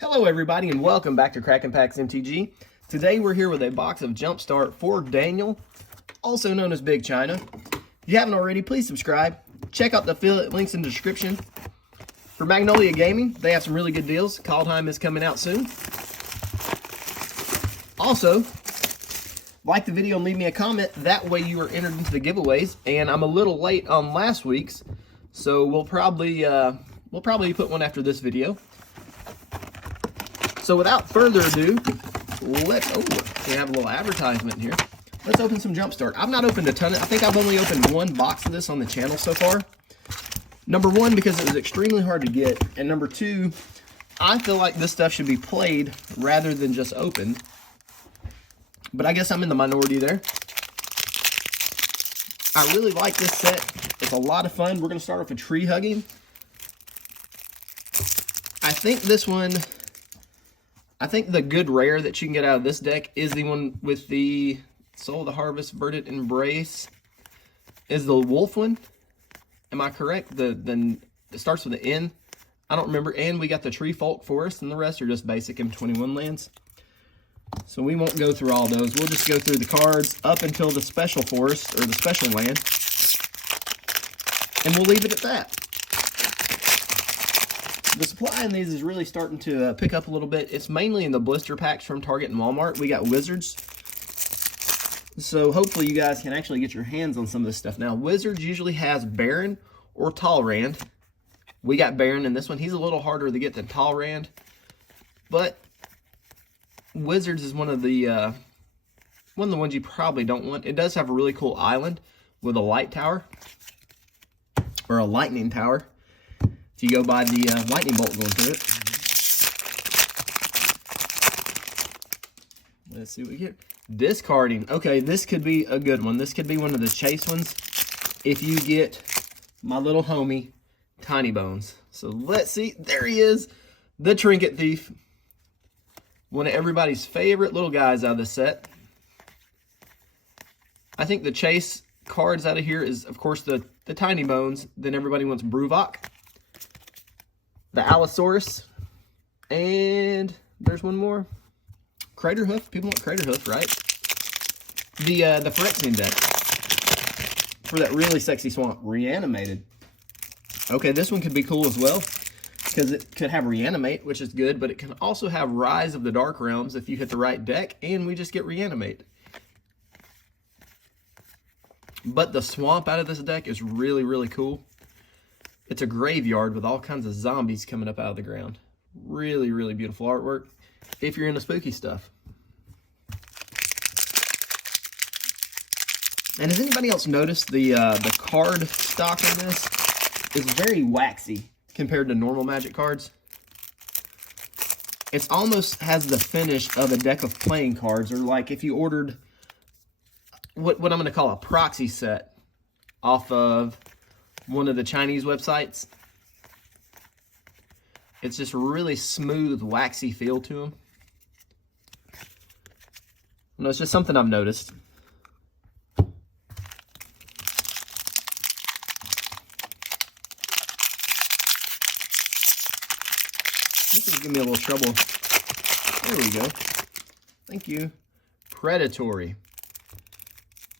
Hello everybody and welcome back to Crackin' Packs MTG. Today we're here with a box of Jumpstart for Daniel, also known as Big China. If you haven't already, please subscribe. Check out the affiliate links in the description. For Magnolia Gaming, they have some really good deals. Kaldheim is coming out soon. Also, like the video and leave me a comment. That way you are entered into the giveaways. And I'm a little late on last week's, so we'll probably put one after this video. So without further ado, we have a little advertisement here. Let's open some Jumpstart. I've not opened a ton. I think I've only opened one box of this on the channel so far. Number one, because it was extremely hard to get. And number two, I feel like this stuff should be played rather than just opened. But I guess I'm in the minority there. I really like this set. It's a lot of fun. We're going to start off with Treehugging. I think the good rare that you can get out of this deck is the one with the Soul of the Harvest, Verdant Embrace. Is the Wolf one? Am I correct? It starts with an N. I don't remember. And we got the Tree Folk Forest, and the rest are just basic M21 lands. So we won't go through all those. We'll just go through the cards up until the Special Forest, or the Special Land. And we'll leave it at that. The supply in these is really starting to pick up a little bit. It's mainly in the blister packs from Target and Walmart. We got Wizards. So hopefully you guys can actually get your hands on some of this stuff. Now, Wizards usually has Baron or Talrand. We got Baron in this one. He's a little harder to get than Talrand. But Wizards is one of the ones you probably don't want. It does have a really cool island with a light tower. Or a lightning tower. If you go by the lightning bolt going through it. Let's see what we get. Discarding. Okay, this could be a good one. This could be one of the chase ones. If you get my little homie, Tiny Bones. So let's see. There he is. The Trinket Thief. One of everybody's favorite little guys out of the set. I think the chase cards out of here is, of course, the Tiny Bones. Then everybody wants Bruvok. The Allosaurus, and there's one more. Craterhoof. People want Craterhoof, right? The Phyrexian deck for that really sexy swamp. Reanimated. Okay, this one could be cool as well because it could have Reanimate, which is good, but it can also have Rise of the Dark Realms if you hit the right deck, and we just get Reanimate. But the swamp out of this deck is really, really cool. It's a graveyard with all kinds of zombies coming up out of the ground. Really, really beautiful artwork if you're into spooky stuff. And has anybody else noticed the card stock in this is very waxy compared to normal Magic cards? It almost has the finish of a deck of playing cards, or like if you ordered what I'm going to call a proxy set off of one of the Chinese websites. It's just really smooth, waxy feel to them. No, it's just something I've noticed. This is giving me a little trouble. There we go. Thank you. Predatory.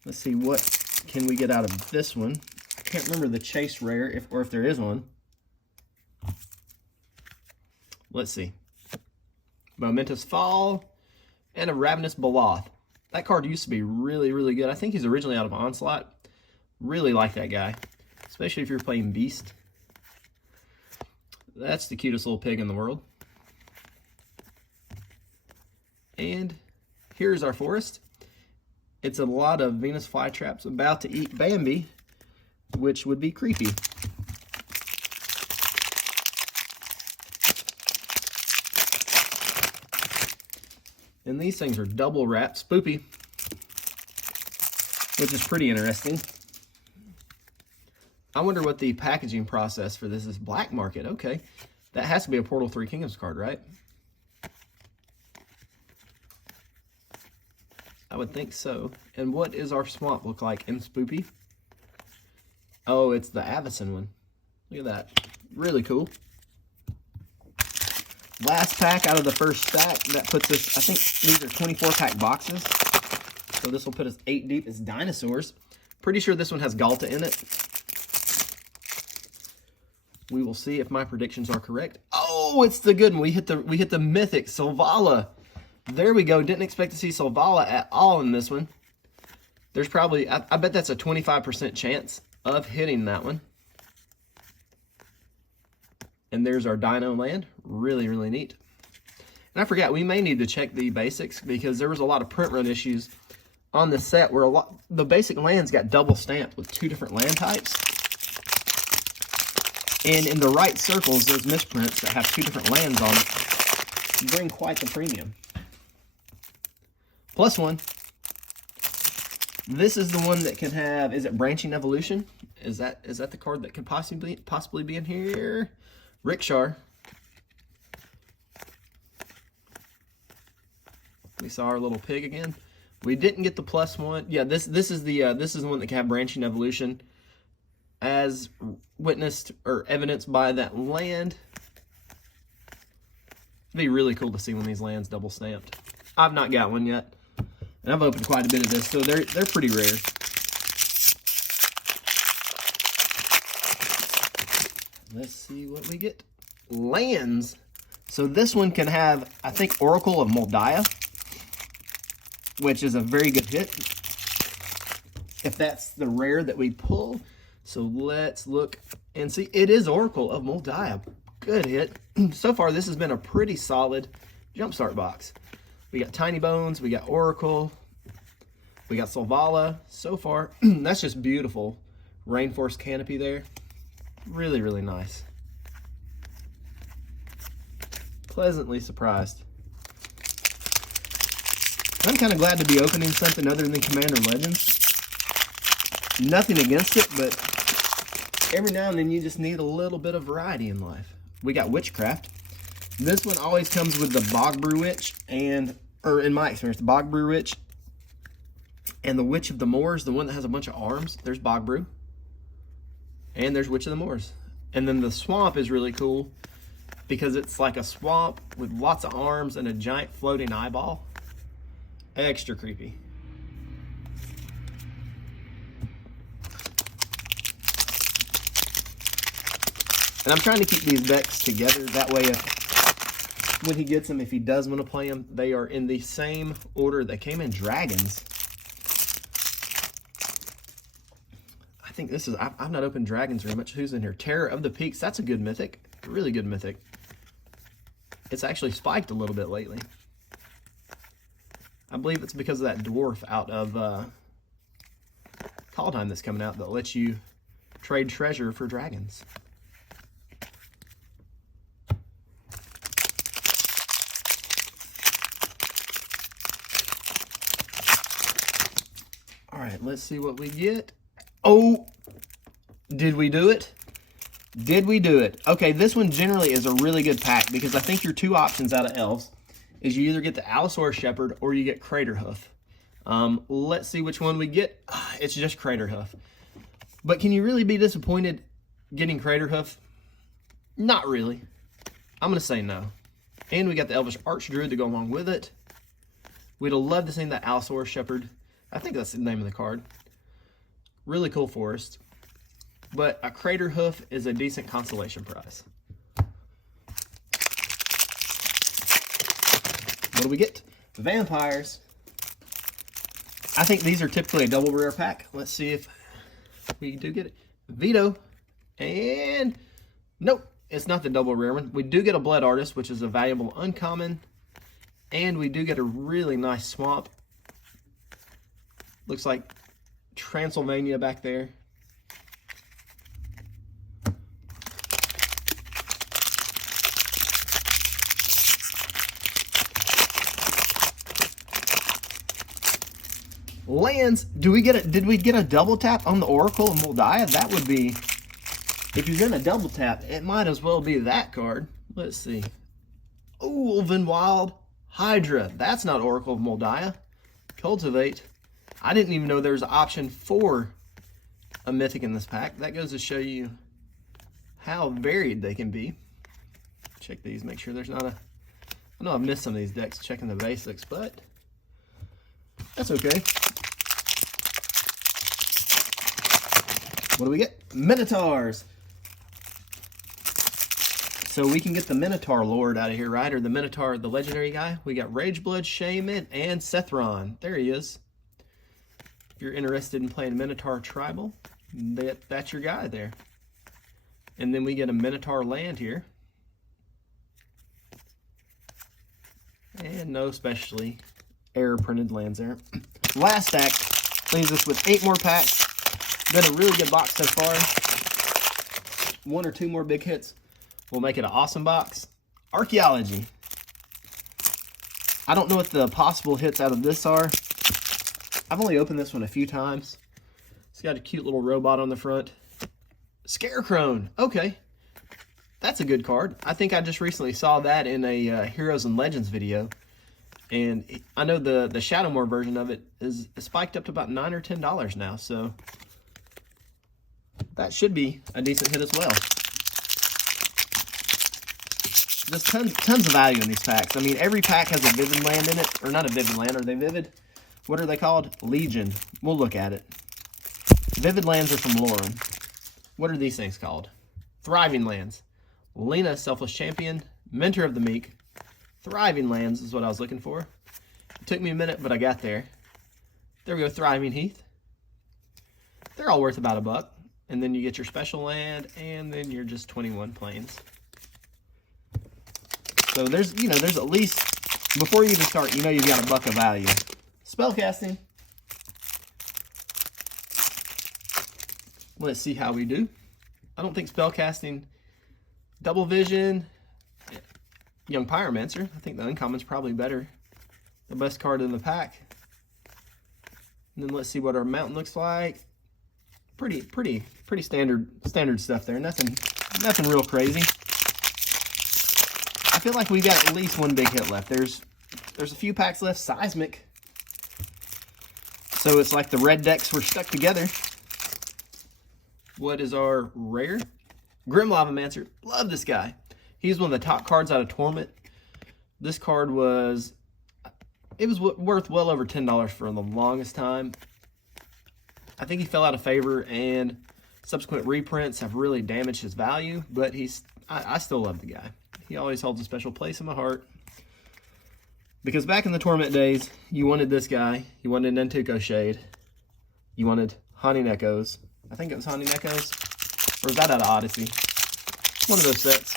Let's see, what can we get out of this one? I can't remember the chase rare, if there is one. Let's see. Momentous Fall and a Ravenous Baloth. That card used to be really, really good. I think he's originally out of Onslaught. Really like that guy, especially if you're playing Beast. That's the cutest little pig in the world. And here's our forest. It's a lot of Venus Flytraps about to eat Bambi, which would be creepy. And these things are double wrapped, spoopy, which is pretty interesting. I wonder what the packaging process for this is. Black market, okay. That has to be a Portal 3 Kingdoms card, right? I would think so. And what does our swamp look like in spoopy? Oh, it's the Avacyn one. Look at that. Really cool. Last pack out of the first stack. That puts us, I think these are 24-pack boxes. So this will put us 8 deep. It's dinosaurs. Pretty sure this one has Galta in it. We will see if my predictions are correct. Oh, it's the good one. We hit the Mythic Selvala. There we go. Didn't expect to see Selvala at all in this one. There's probably, I bet that's a 25% chance of hitting that one. And there's our Dino Land. Really, really neat. And I forgot, we may need to check the basics because there was a lot of print run issues on the set where the basic lands got double stamped with 2 different land types. And in the right circles, those misprints that have 2 different lands on it bring quite the premium. Plus one. This is the one that can have, is it Branching Evolution? Is that the card that could possibly be in here? Rickshaw. We saw our little pig again. We didn't get the plus one. Yeah, this is the one that can have Branching Evolution, as witnessed or evidenced by that land. It'd be really cool to see when these lands double stamped. I've not got one yet, and I've opened quite a bit of this, so they're pretty rare. Let's see what we get. Lands. So this one can have, I think, Oracle of Moldiah, which is a very good hit, if that's the rare that we pull. So let's look and see. It is Oracle of Moldiah. Good hit. So far, this has been a pretty solid Jumpstart box. We got Tiny Bones, we got Oracle, we got Selvala. So far, that's just beautiful. Rainforest canopy there. Really, really nice. Pleasantly surprised. I'm kind of glad to be opening something other than Commander Legends. Nothing against it, but every now and then you just need a little bit of variety in life. We got Witchcraft. This one always comes with the Bogbrew Witch, or in my experience, the Bogbrew Witch and the Witch of the Moors, the one that has a bunch of arms. There's Bogbrew. And there's Witch of the Moors. And then the Swamp is really cool because it's like a swamp with lots of arms and a giant floating eyeball. Extra creepy. And I'm trying to keep these decks together. That way, when he gets them, if he does want to play them, they are in the same order they came in. Dragons. I think this is, I've not opened Dragons very much. Who's in here? Terror of the Peaks. That's a good mythic. Really good mythic. It's actually spiked a little bit lately. I believe it's because of that dwarf out of Kaldheim that's coming out that lets you trade treasure for dragons. All right, let's see what we get. Oh, did we do it? Did we do it? Okay, this one generally is a really good pack because I think your 2 options out of elves is you either get the Allosaurus Shepherd or you get Craterhoof. Let's see which one we get. It's just Craterhoof. But can you really be disappointed getting Craterhoof? Not really. I'm going to say no. And we got the Elvish Archdruid to go along with it. We'd have loved to see that Allosaurus Shepherd. I think that's the name of the card. Really cool forest. But a Craterhoof is a decent consolation prize. What do we get? Vampires. I think these are typically a double rare pack. Let's see if we do get it. Veto. And nope, it's not the double rare one. We do get a Blood Artist, which is a valuable uncommon. And we do get a really nice swamp. Looks like Transylvania back there. Lands. Did we get a double tap on the Oracle of Moldiah? That would be, if you're gonna double tap, it might as well be that card. Let's see. Oh, Ulvenwild Hydra. That's not Oracle of Moldiah. Cultivate. I didn't even know there was an option for a mythic in this pack. That goes to show you how varied they can be. Check these, make sure there's not a I know I've missed some of these decks checking the basics, but that's okay. What do we get? Minotaurs. So we can get the Minotaur Lord out of here, right? Or the Minotaur, the legendary guy. We got Rageblood, Shaman, and Sethron. There he is. If you're interested in playing Minotaur Tribal, that's your guy there. And then we get a Minotaur land here. And no specially error printed lands there. Last stack leaves us with 8 more packs. Been a really good box so far. 1 or 2 more big hits will make it an awesome box. Archaeology. I don't know what the possible hits out of this are. I've only opened this one a few times. It's got a cute little robot on the front. Scarecrow. Okay. That's a good card. I think I just recently saw that in a Heroes and Legends video. And I know the Shadowmoor version of it is spiked up to about $9 or $10 now. So that should be a decent hit as well. There's tons of value in these packs. I mean, every pack has a Vivid land in it. Or not a Vivid land. Are they Vivid? What are they called? Legion. We'll look at it. Vivid lands are from Lunar. What are these things called? Thriving lands. Lena, Selfless Champion. Mentor of the Meek. Thriving lands is what I was looking for. It took me a minute, but I got there. There we go, Thriving Heath. They're all worth about $1. And then you get your special land, and then you're just 21 planes. So there's at least, before you even start, you've got $1 of value. Spellcasting. Let's see how we do. I don't think Spellcasting, Double Vision, Young Pyromancer. I think the uncommon's probably better. The best card in the pack. And then let's see what our mountain looks like. Pretty standard stuff there. Nothing real crazy. I feel like we got at least 1 big hit left. There's a few packs left. Seismic. So it's like the red decks were stuck together. What is our rare? Grim Lavamancer. Love this guy. He's one of the top cards out of Torment. This card was worth well over $10 for the longest time. I think he fell out of favor, and subsequent reprints have really damaged his value, but I still love the guy. He always holds a special place in my heart. Because back in the Torment days, you wanted this guy. You wanted Nantuko Shade. You wanted Haunting Echoes. I think it was Haunting Echoes. Or is that out of Odyssey? One of those sets.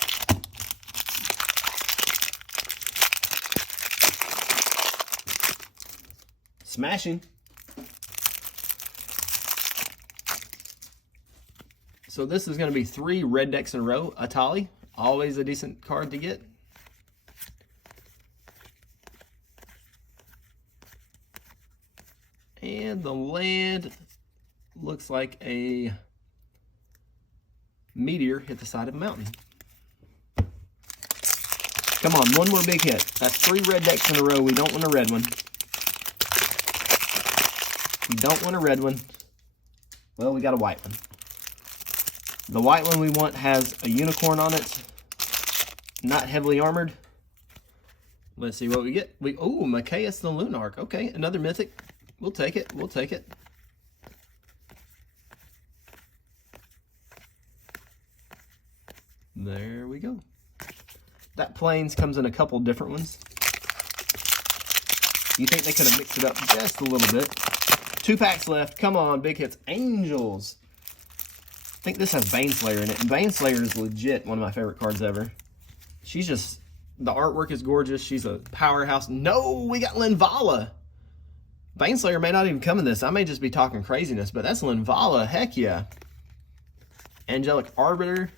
Smashing. So this is going to be 3 red decks in a row. Atali, always a decent card to get. And the land looks like a meteor hit the side of a mountain. Come on, 1 more big hit. That's 3 red decks in a row. We don't want a red one. We don't want a red one. Well, we got a white one. The white one we want has a unicorn on it. Not heavily armored. Let's see what we get. Oh, Machias the Lunar. Okay, another Mythic. We'll take it. We'll take it. There we go. That Plains comes in a couple different ones. You think they could have mixed it up just a little bit. 2 packs left. Come on, big hits. Angels. I think this has Baneslayer in it. And Baneslayer is legit one of my favorite cards ever. She's just, the artwork is gorgeous. She's a powerhouse. No, we got Linvala. Baneslayer may not even come in this. I may just be talking craziness, but that's Linvala. Heck yeah. Angelic Arbiter.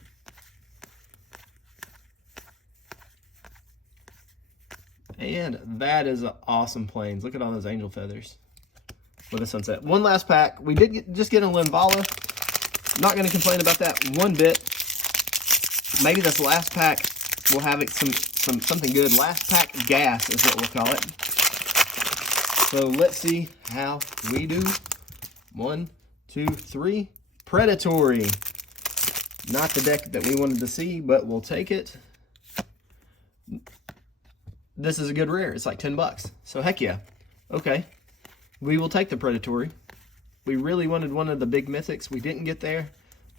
And that is an awesome Plains. Look at all those angel feathers with a sunset. 1 last pack. We did just get a Linvala. Not going to complain about that one bit. Maybe this last pack will have it something good. Last pack gas is what we'll call it. So let's see how we do. 1, 2, 3. Predatory. Not the deck that we wanted to see, but we'll take it. this is a good rare. It's like 10 bucks. So heck yeah. Okay. We will take the Predatory. We really wanted one of the big mythics. We didn't get there.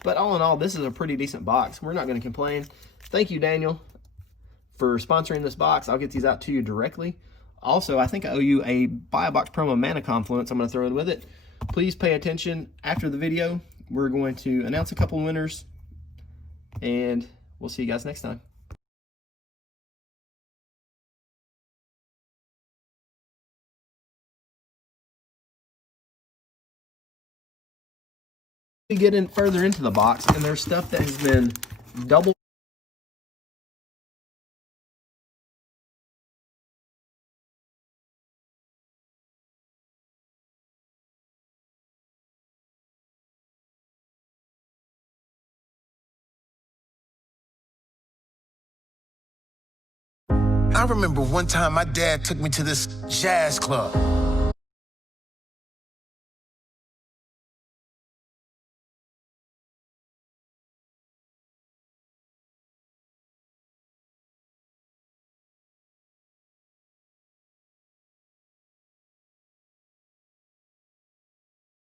But all in all, this is a pretty decent box. We're not going to complain. Thank you, Daniel, for sponsoring this box. I'll get these out to you directly. Also, I think I owe you a buy a box promo Mana Confluence I'm going to throw in with it. Please pay attention after the video. We're going to announce a couple winners, and we'll see you guys next time. We get in further into the box, and there's stuff that has been double. I remember one time my dad took me to this jazz club.